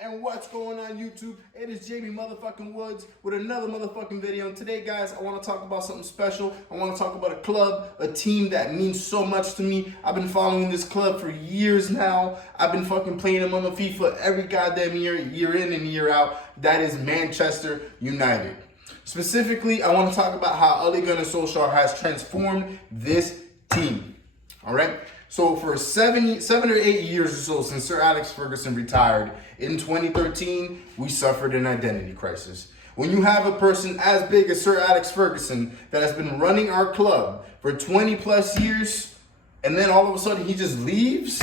And what's going on YouTube? It is Jamie motherfucking Woods with another motherfucking video. And today, guys, I want to talk about something special. I want to talk about a club, a team that means so much to me. I've been following this club for years now. I've been fucking playing them on the FIFA every goddamn year, year in and year out. That is Manchester United. Specifically, I want to talk about how Ole Gunnar Solskjaer has transformed this team. All right? So for 7 or 8 years or so since Sir Alex Ferguson retired in 2013, we suffered an identity crisis. When you have a person as big as Sir Alex Ferguson that has been running our club for 20 plus years, and then all of a sudden he just leaves,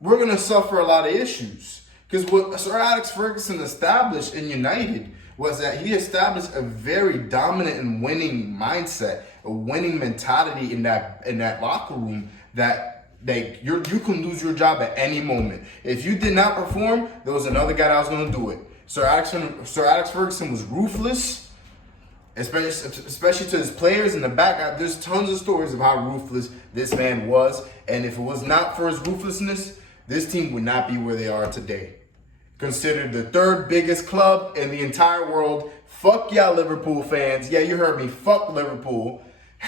we're going to suffer a lot of issues. Because what Sir Alex Ferguson established in United was that he established a very dominant and winning mindset, a winning mentality in that locker room that you can lose your job at any moment. If you did not perform, there was another guy that was going to do it. Sir Alex Ferguson was ruthless, especially to his players in the back. There's tons of stories of how ruthless this man was. And if it was not for his ruthlessness, this team would not be where they are today. Considered the third biggest club in the entire world. Fuck y'all Liverpool fans. Yeah, you heard me. Fuck Liverpool.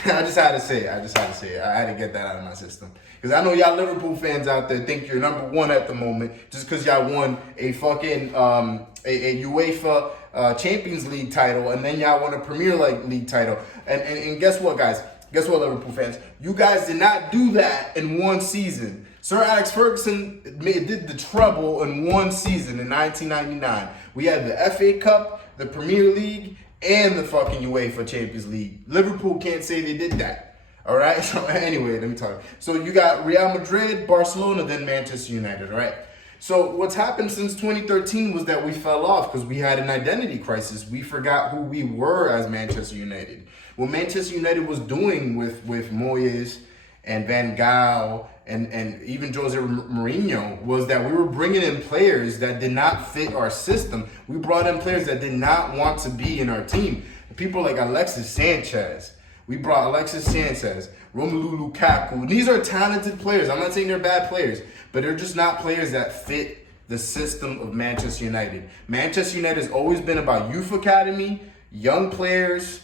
I just had to say it. I had to get that out of my system. Because I know y'all Liverpool fans out there think you're number one at the moment just because y'all won a fucking a UEFA Champions League title, and then y'all won a Premier League title. And guess what, guys? Guess what, Liverpool fans? You guys did not do that in one season. Sir Alex Ferguson did the treble in one season in 1999. We had the FA Cup, the Premier League, and the fucking UEFA Champions League. Liverpool can't say they did that. All right? So anyway, let me talk. So you got Real Madrid, Barcelona, then Manchester United, all right? So what's happened since 2013 was that we fell off because we had an identity crisis. We forgot who we were as Manchester United. What Manchester United was doing with Moyes and Van Gaal and even Jose Mourinho was that we were bringing in players that did not fit our system. We brought in players that did not want to be in our team. People like Alexis Sanchez. We brought Alexis Sanchez, Romelu Lukaku. These are talented players. I'm not saying they're bad players, but they're just not players that fit the system of Manchester United. Manchester United has always been about youth academy, young players,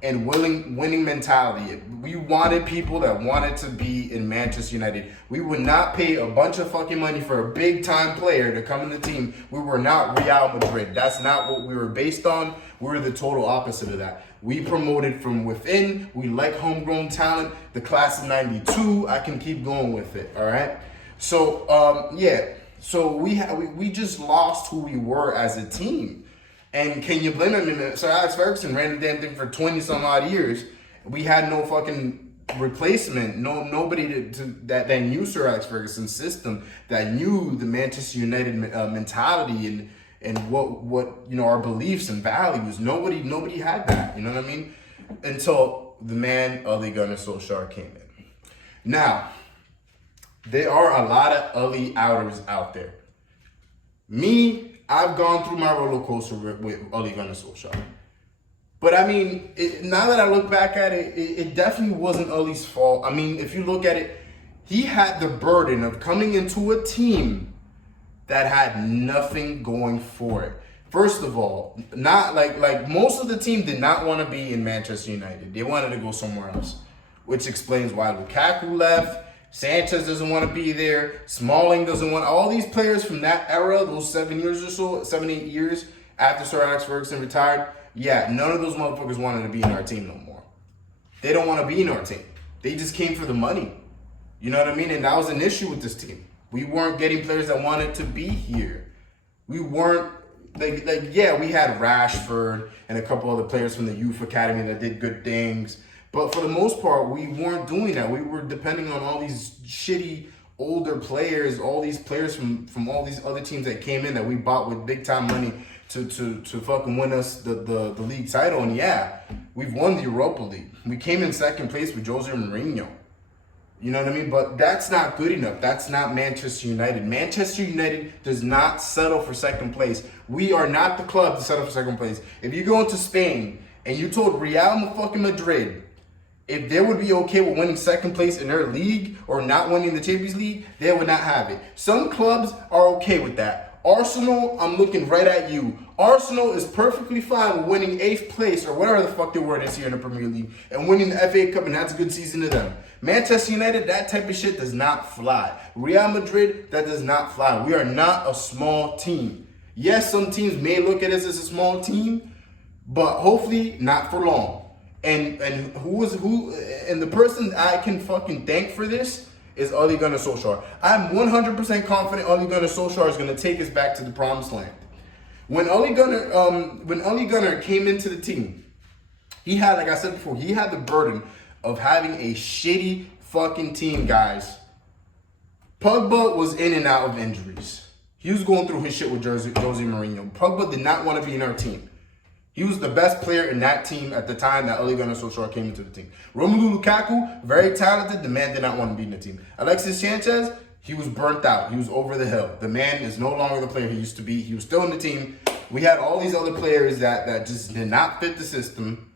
and winning mentality. We wanted people that wanted to be in Manchester United. We would not pay a bunch of fucking money for a big time player to come in the team. We were not Real Madrid. That's not what we were based on. We were the total opposite of that. We promoted from within. We like homegrown talent. The class of 92. I can keep going with it. All right. So yeah. So we just lost who we were as a team. And can you blame him? Sir Alex Ferguson ran the damn thing for 20 some odd years. We had no fucking replacement. Nobody that knew Sir Alex Ferguson's system, that knew the Manchester United mentality and what our beliefs and values. Nobody had that. You know what I mean? Until the man Ole Gunnar Solskjaer came in. Now, there are a lot of Ole outers out there. I've gone through my roller coaster with Ole Gunnar Solskjaer. But I mean, now that I look back at it, it definitely wasn't Ole's fault. I mean, if you look at it, he had the burden of coming into a team that had nothing going for it. First of all, not like most of the team did not want to be in Manchester United. They wanted to go somewhere else, which explains why Lukaku left. Sanchez doesn't want to be there. Smalling doesn't want. All these players from that era, those 7 years or so, 7, 8 years after Sir Alex Ferguson retired, yeah, none of those motherfuckers wanted to be in our team no more. They don't want to be in our team. They just came for the money. You know what I mean? And that was an issue with this team. We weren't getting players that wanted to be here. We weren't yeah, we had Rashford and a couple other players from the youth academy that did good things. But for the most part, we weren't doing that. We were depending on all these shitty older players, all these players from all these other teams that came in that we bought with big time money to fucking win us the league title. And yeah, we've won the Europa League. We came in second place with Jose Mourinho. You know what I mean? But that's not good enough. That's not Manchester United. Manchester United does not settle for second place. We are not the club to settle for second place. If you go into Spain and you told Real fucking Madrid if they would be okay with winning second place in their league or not winning the Champions League, they would not have it. Some clubs are okay with that. Arsenal, I'm looking right at you. Arsenal is perfectly fine with winning 8th place or whatever the fuck they were this year in the Premier League and winning the FA Cup, and that's a good season to them. Manchester United, that type of shit does not fly. Real Madrid, that does not fly. We are not a small team. Yes, some teams may look at us as a small team, but hopefully not for long. And the person I can fucking thank for this is Ole Gunnar Solskjaer. I'm 100% confident Ole Gunnar Solskjaer is going to take us back to the promised land. When Ole Gunnar came into the team, he had, like I said before, he had the burden of having a shitty fucking team, guys. Pogba was in and out of injuries. He was going through his shit with Jose Mourinho. Pogba did not want to be in our team. He was the best player in that team at the time that Ole Gunnar Solskjaer came into the team. Romelu Lukaku, very talented. The man did not want to be in the team. Alexis Sanchez, he was burnt out. He was over the hill. The man is no longer the player he used to be. He was still in the team. We had all these other players that just did not fit the system.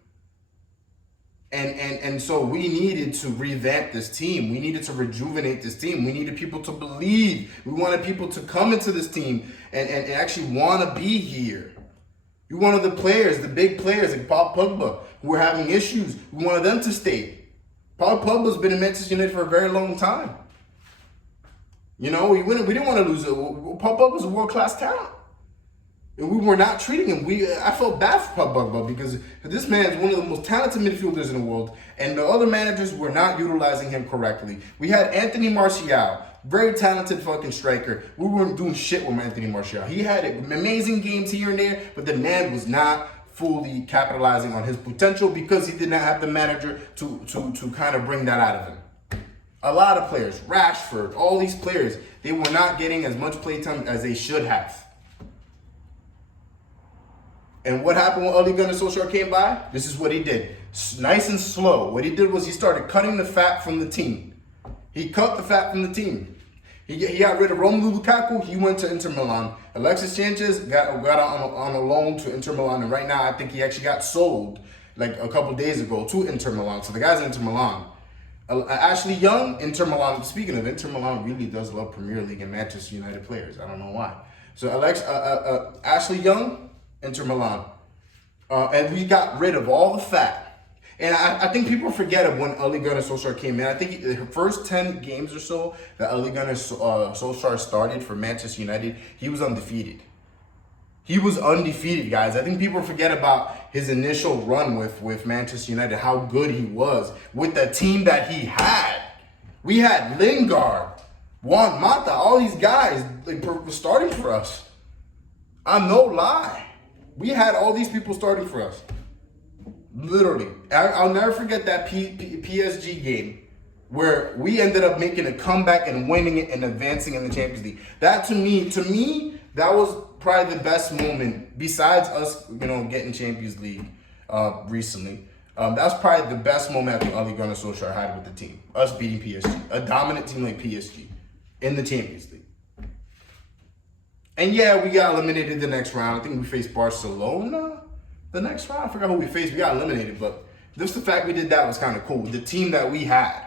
And so we needed to revamp this team. We needed to rejuvenate this team. We needed people to believe. We wanted people to come into this team and actually want to be here. We wanted the players, the big players like Paul Pogba, who were having issues. We wanted them to stay. Paul Pogba's been in Manchester United for a very long time. You know, we didn't want to lose it. Paul Pogba's a world-class talent. And we were not treating him. I felt bad for Paul Pogba because this man is one of the most talented midfielders in the world, and the other managers were not utilizing him correctly. We had Anthony Martial, very talented fucking striker. We weren't doing shit with Anthony Martial. He had amazing games here and there, but the man was not fully capitalizing on his potential because he did not have the manager to kind of bring that out of him. A lot of players, Rashford, all these players, they were not getting as much playtime as they should have. And what happened when Ole Gunnar Solskjaer came by? This is what he did. Nice and slow. What he did was he started cutting the fat from the team. He cut the fat from the team. He got rid of Romelu Lukaku. He went to Inter Milan. Alexis Sanchez got on a loan to Inter Milan. And right now, I think he actually got sold like a couple days ago to Inter Milan. So the guy's in Inter Milan. Ashley Young, Inter Milan. Speaking of, Inter Milan really does love Premier League and Manchester United players. I don't know why. So Ashley Young, Inter Milan. And we got rid of all the fat. And I think people forget of when Ole Gunnar Solskjaer came in. I think the first 10 games or so that Ole Gunnar Solskjaer started for Manchester United, he was undefeated. He was undefeated, guys. I think people forget about his initial run with Manchester United, how good he was with the team that he had. We had Lingard, Juan Mata, all these guys starting for us. I'm no lie. We had all these people starting for us. Literally. I'll never forget that PSG game where we ended up making a comeback and winning it and advancing in the Champions League. That to me, that was probably the best moment besides us, getting Champions League recently. That's probably the best moment I think Ole Gunnar Solskjaer had with the team. Us beating PSG. A dominant team like PSG in the Champions League. And yeah, we got eliminated the next round. I think we faced Barcelona the next round. I forgot who we faced. We got eliminated, but just the fact we did that was kind of cool. The team that we had.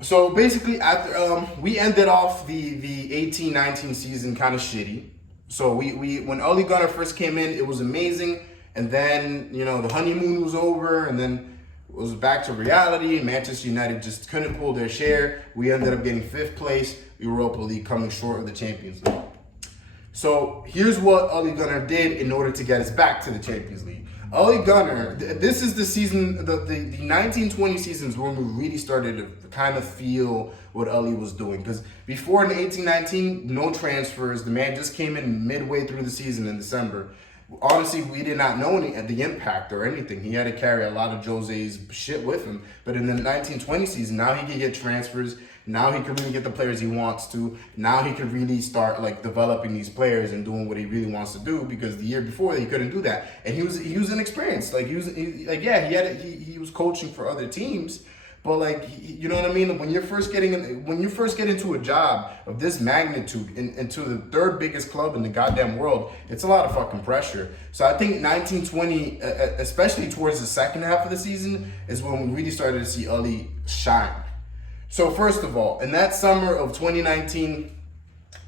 So basically, after we ended off the 18-19 season kind of shitty. So we when Ole Gunnar first came in, it was amazing, and then the honeymoon was over, and then it was back to reality. Manchester United just couldn't pull their share. We ended up getting 5th place, Europa League, coming short of the Champions League. So here's what Ole Gunnar did in order to get us back to the Champions League. Ole Gunnar, this is the season, the 1920 seasons when we really started to kind of feel what Ole was doing. Because before in 18-19, no transfers. The man just came in midway through the season in December. Honestly, we did not know the impact or anything. He had to carry a lot of Jose's shit with him. But in the 1920 season, now he can get transfers. Now he can really get the players he wants to. Now he could really start developing these players and doing what he really wants to do, because the year before he couldn't do that. And he was inexperienced. He was coaching for other teams, but you know what I mean? When you first get into a job of this magnitude into the 3rd biggest club in the goddamn world, it's a lot of fucking pressure. So I think 1920, especially towards the second half of the season, is when we really started to see Ole shine. So first of all, in that summer of 2019,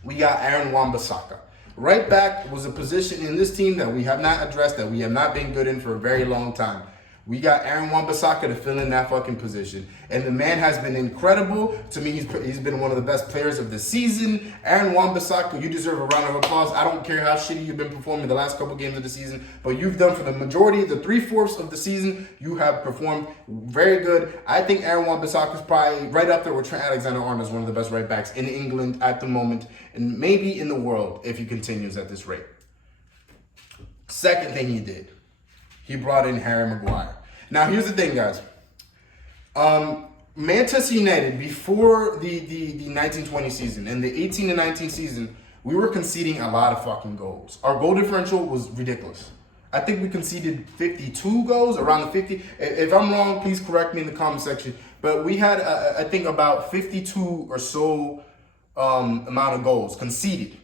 we got Aaron Wan-Bissaka. Right back was a position in this team that we have not addressed, that we have not been good in for a very long time. We got Aaron Wan-Bissaka to fill in that fucking position. And the man has been incredible. To me, he's been one of the best players of the season. Aaron Wan-Bissaka, you deserve a round of applause. I don't care how shitty you've been performing the last couple games of the season, but you've done for the majority, the 3/4 of the season, you have performed very good. I think Aaron Wan-Bissaka is probably right up there with Trent Alexander-Arnold as one of the best right backs in England at the moment, and maybe in the world if he continues at this rate. Second thing he did, he brought in Harry Maguire. Now, here's the thing, guys. Manchester United, before the 1920 season and the 18 to 19 season, we were conceding a lot of fucking goals. Our goal differential was ridiculous. I think we conceded 52 goals, around the 50. If I'm wrong, please correct me in the comment section. But we had, I think, about 52 or so amount of goals conceded.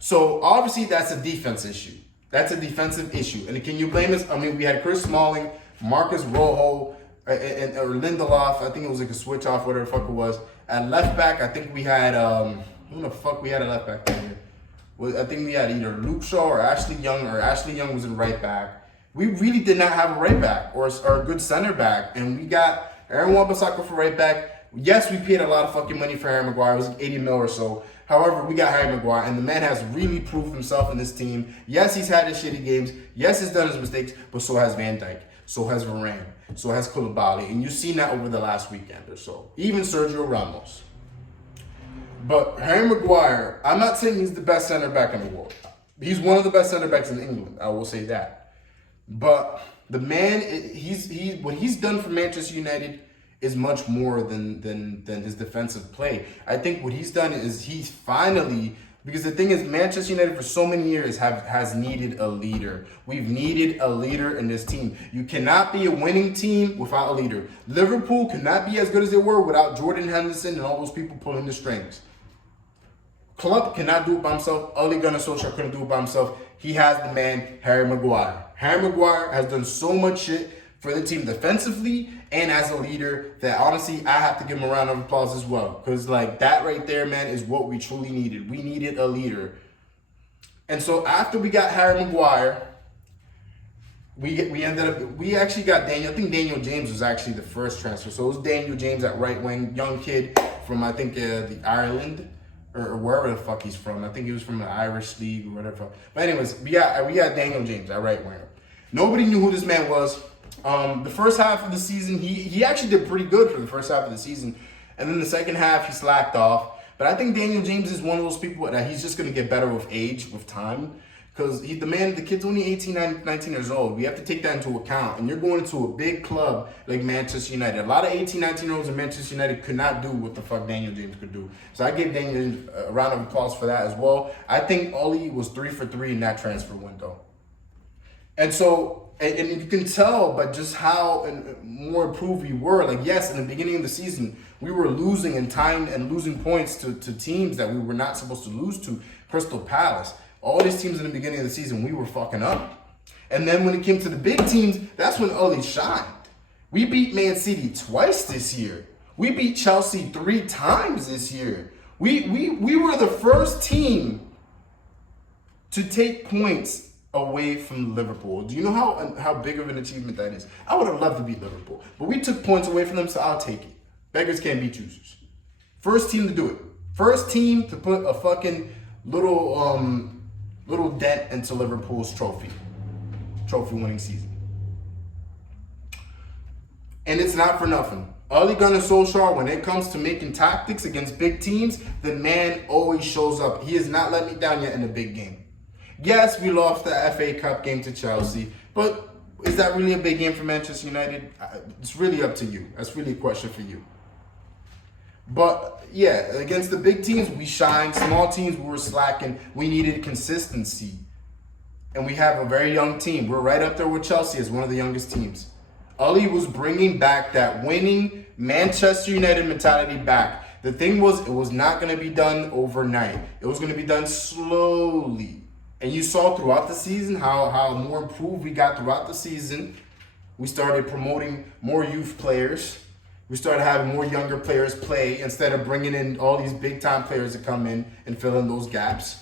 So, obviously, that's a defense issue. That's a defensive issue. And can you blame us? I mean, we had Chris Smalling, Marcus Rojo, or Lindelof. I think it was like a switch off, whatever the fuck it was. At left back, I think we had, who the fuck we had a left back there? Well, I think we had either Luke Shaw or Ashley Young was in right back. We really did not have a right back or a good center back. And we got Aaron Wan-Bissaka for right back. Yes, we paid a lot of fucking money for Harry Maguire. It was like 80 mil or so. However, we got Harry Maguire, and the man has really proved himself in this team. Yes, he's had his shitty games. Yes, he's done his mistakes, but so has Van Dijk. So has Varane. So has Koulibaly. And you've seen that over the last weekend or so. Even Sergio Ramos. But Harry Maguire, I'm not saying he's the best center back in the world. He's one of the best center backs in England. I will say that. But the man, what he's done for Manchester United is much more than his defensive play. I think what he's done is he's finally, because the thing is, Manchester United for so many years has needed a leader. We've needed a leader in this team. You cannot be a winning team without a leader. Liverpool cannot be as good as they were without Jordan Henderson and all those people pulling the strings. Klopp cannot do it by himself. Ole Gunnar Solskjaer couldn't do it by himself. He has the man, Harry Maguire. Harry Maguire has done so much shit for the team defensively and as a leader that honestly I have to give him a round of applause as well, because like that right there, man, is what we truly needed. We needed a leader. And so after we got Harry Maguire, we actually got Daniel. I think Daniel James was actually the first transfer. So it was Daniel James at right wing, young kid from I think the Ireland or wherever the fuck he's from. I think he was from the Irish league or whatever. But anyways, we got Daniel James at right winger. Nobody knew who this man was. The first half of the season, he actually did pretty good for the first half of the season. And then the second half, he slacked off. But I think Daniel James is one of those people that he's just going to get better with age, with time. Because the kid's only 18, 19 years old. We have to take that into account. And you're going into a big club like Manchester United. A lot of 18, 19-year-olds in Manchester United could not do what the fuck Daniel James could do. So I give Daniel James a round of applause for that as well. I think Ole was 3 for 3 in that transfer window. And so, and you can tell by just how more improved we were. Like, yes, in the beginning of the season, we were losing in time and losing points to teams that we were not supposed to lose to. Crystal Palace. All these teams in the beginning of the season, we were fucking up. And then when it came to the big teams, that's when Ole shined. We beat Man City twice this year. We beat Chelsea 3 times this year. We were the first team to take points away from Liverpool. Do you know how big of an achievement that is? I would have loved to beat Liverpool, but we took points away from them, so I'll take it. Beggars can't be choosers. First team to do it. First team to put a fucking little dent into Liverpool's trophy winning season. And it's not for nothing. Ole Gunnar Solskjaer, when it comes to making tactics against big teams, the man always shows up. He has not let me down yet in a big game. Yes, we lost the FA Cup game to Chelsea, but is that really a big game for Manchester United? It's really up to you. That's really a question for you. But yeah, against the big teams, we shined. Small teams, we were slacking. We needed consistency. And we have a very young team. We're right up there with Chelsea as one of the youngest teams. Ole was bringing back that winning Manchester United mentality back. The thing was, it was not going to be done overnight. It was going to be done slowly. And you saw throughout the season how more improved we got throughout the season. We started promoting more youth players. We started having more younger players play instead of bringing in all these big-time players to come in and fill in those gaps.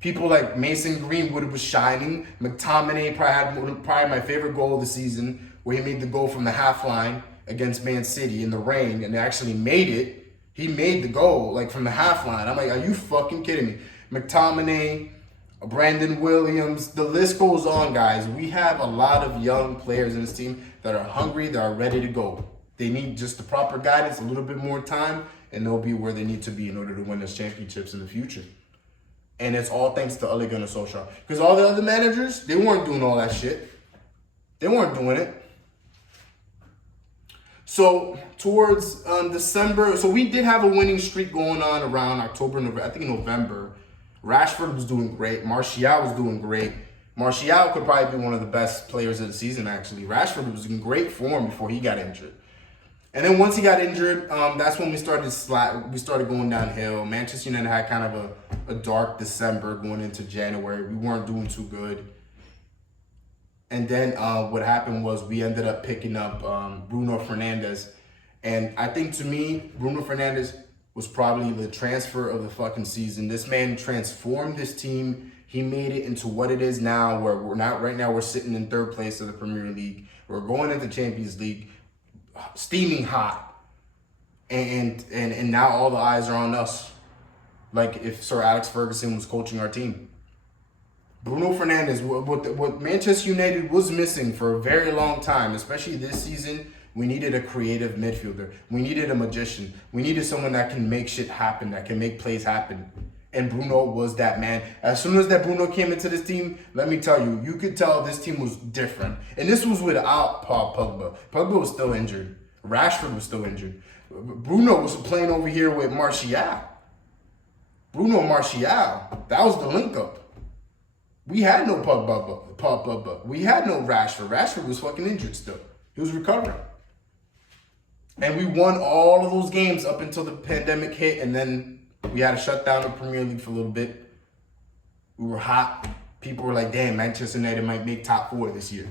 People like Mason Greenwood was shining. McTominay probably my favorite goal of the season, where he made the goal from the half line against Man City in the rain, and they actually made it. He made the goal, like, from the half line. I'm like, are you fucking kidding me? McTominay, Brandon Williams, the list goes on, guys. We have a lot of young players in this team that are hungry, that are ready to go. They need just the proper guidance, a little bit more time, and they'll be where they need to be in order to win those championships in the future. And it's all thanks to Ole Gunnar Solskjaer. Because all the other managers, they weren't doing all that shit. They weren't doing it. So towards December, so we did have a winning streak going on around October, November, I think November. Rashford was doing great. Martial was doing great. Martial could probably be one of the best players of the season, actually. Rashford was in great form before he got injured. And then once he got injured, that's when we started going downhill. Manchester United had kind of a dark December going into January. We weren't doing too good. And then what happened was we ended up picking up Bruno Fernandes. And I think, to me, Bruno Fernandes was probably the transfer of the fucking season. This man transformed this team. He made it into what it is now, where we're sitting in third place of the Premier League. We're going into Champions League, steaming hot. And now all the eyes are on us. Like if Sir Alex Ferguson was coaching our team. Bruno Fernandes, what Manchester United was missing for a very long time, especially this season, we needed a creative midfielder. We needed a magician. We needed someone that can make shit happen, that can make plays happen. And Bruno was that man. As soon as that Bruno came into this team, let me tell you, you could tell this team was different. And this was without Paul Pogba. Pogba was still injured. Rashford was still injured. Bruno was playing over here with Martial. Bruno Martial, that was the link up. We had no Pogba. We had no Rashford. Rashford was fucking injured still. He was recovering. And we won all of those games up until the pandemic hit, and then we had to shut down the Premier League for a little bit. We were hot. People were like, damn, Manchester United might make top 4 this year.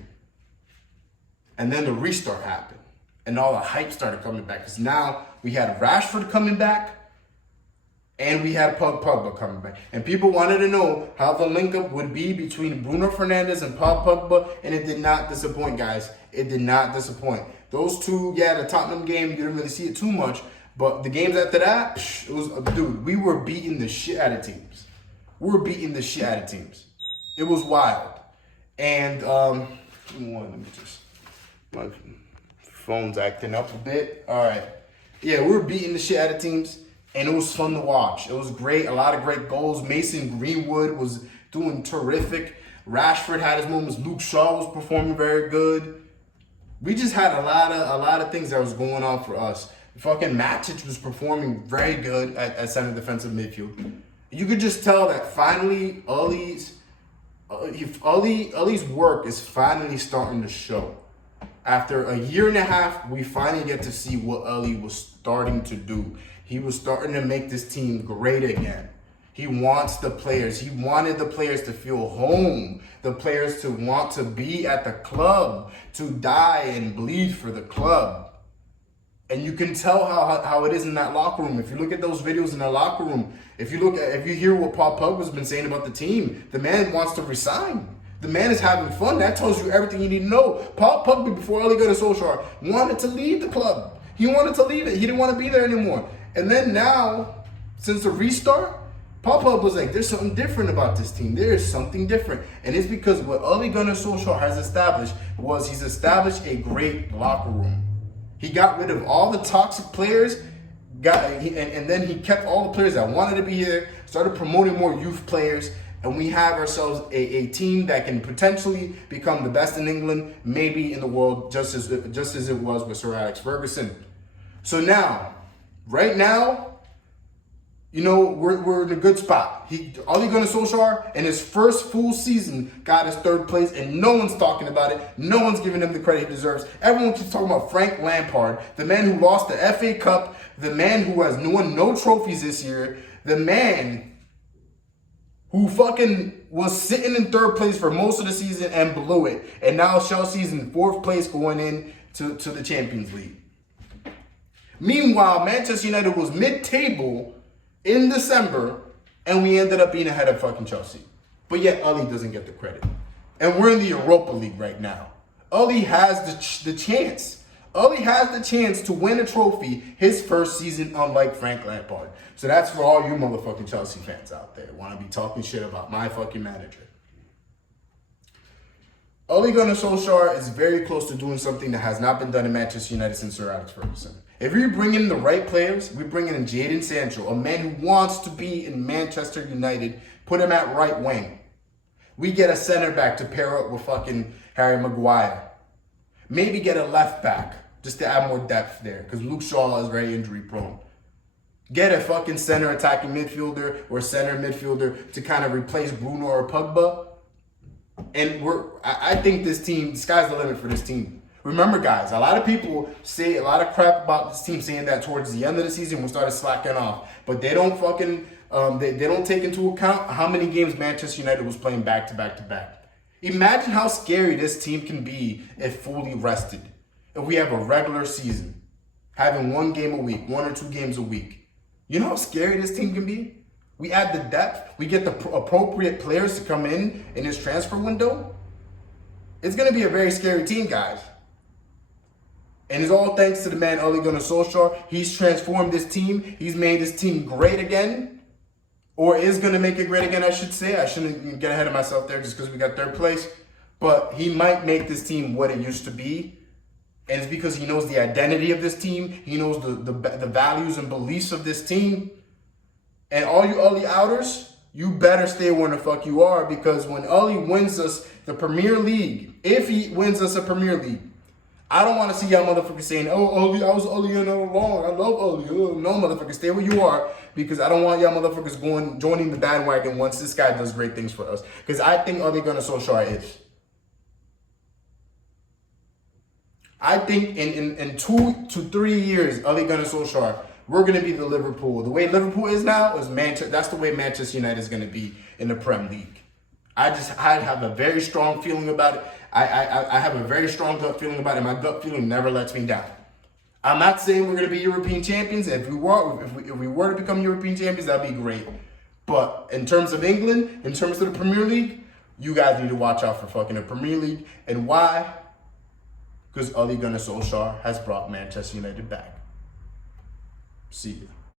And then the restart happened. And all the hype started coming back. Because now we had Rashford coming back. And we had Pogba coming back. And people wanted to know how the link-up would be between Bruno Fernandes and Paul Pogba. And it did not disappoint, guys. It did not disappoint. Those two, yeah, the Tottenham game, you didn't really see it too much. But the games after that, it was, dude, we were beating the shit out of teams. It was wild. And, let me just, my phone's acting up a bit. All right. Yeah, we were beating the shit out of teams. And it was fun to watch. It was great. A lot of great goals. Mason Greenwood was doing terrific. Rashford had his moments. Luke Shaw was performing very good. We just had a lot of things that was going on for us. Fucking Matic was performing very good at center defensive midfield. You could just tell that finally Ollie's work is finally starting to show. After a year and a half, we finally get to see what Ollie was starting to do. He was starting to make this team great again. He wants the players. He wanted the players to feel home. The players to want to be at the club, to die and bleed for the club. And you can tell how it is in that locker room. If you look at those videos in the locker room, if you hear what Paul Pogba's been saying about the team, the man wants to resign. The man is having fun. That tells you everything you need to know. Paul Pogba, before Ole Gunnar Solskjaer, wanted to leave the club. He wanted to leave it. He didn't want to be there anymore. And then now, since the restart, Paul Pogba was like, there's something different about this team. There is something different. And it's because what Ole Gunnar Solskjaer has established was he's established a great locker room. He got rid of all the toxic players, and then he kept all the players that wanted to be here, started promoting more youth players, and we have ourselves a team that can potentially become the best in England, maybe in the world, just as it was with Sir Alex Ferguson. So now, right now, you know, we're in a good spot. Ole Gunnar Solskjaer, in his first full season, got his third place, and no one's talking about it. No one's giving him the credit he deserves. Everyone keeps talking about Frank Lampard, the man who lost the FA Cup, the man who has won no trophies this year, the man who fucking was sitting in third place for most of the season and blew it. And now Chelsea's in fourth place going in to the Champions League. Meanwhile, Manchester United was mid-table in December, and we ended up being ahead of fucking Chelsea. But yet, Oli doesn't get the credit. And we're in the Europa League right now. Oli has the chance. Oli has the chance to win a trophy his first season, unlike Frank Lampard. So that's for all you motherfucking Chelsea fans out there who want to be talking shit about my fucking manager. Ole Gunnar Solskjaer is very close to doing something that has not been done in Manchester United since Sir Alex Ferguson. If we bring in the right players, we bring in Jadon Sancho, a man who wants to be in Manchester United, put him at right wing. We get a center back to pair up with fucking Harry Maguire. Maybe get a left back just to add more depth there because Luke Shaw is very injury prone. Get a fucking center attacking midfielder or center midfielder to kind of replace Bruno or Pogba. And I think this team, the sky's the limit for this team. Remember, guys, a lot of people say a lot of crap about this team, saying that towards the end of the season we started slacking off. But they don't fucking, they don't take into account how many games Manchester United was playing back to back to back. Imagine how scary this team can be if fully rested. If we have a regular season, having 1 game a week, 1 or 2 games a week. You know how scary this team can be? We add the depth. We get the appropriate players to come in this transfer window. It's going to be a very scary team, guys. And it's all thanks to the man, Ole Gunnar Solskjaer. He's transformed this team. He's made this team great again. Or is going to make it great again, I should say. I shouldn't get ahead of myself there just because we got 3rd place. But he might make this team what it used to be. And it's because he knows the identity of this team. He knows the values and beliefs of this team. And all you Oli outers, you better stay where the fuck you are, because when Oli wins us the Premier League, if he wins us a Premier League, I don't want to see y'all motherfuckers saying, oh, Oli, I was Oli in all along. I love Oli. Oh, no, motherfucker, stay where you are, because I don't want y'all motherfuckers joining the bandwagon once this guy does great things for us. Because I think Ole Gunnar Solskjaer is. I think in 2 to 3 years, Ole Gunnar Solskjaer, we're going to be the Liverpool. The way Liverpool is now is Manchester. That's the way Manchester United is going to be in the Prem League. I have a very strong feeling about it. I have a very strong gut feeling about it. My gut feeling never lets me down. I'm not saying we're going to be European champions. If we were to become European champions, that'd be great. But in terms of England, in terms of the Premier League, you guys need to watch out for fucking the Premier League. And why? Because Ole Gunnar Solskjaer has brought Manchester United back. See ya.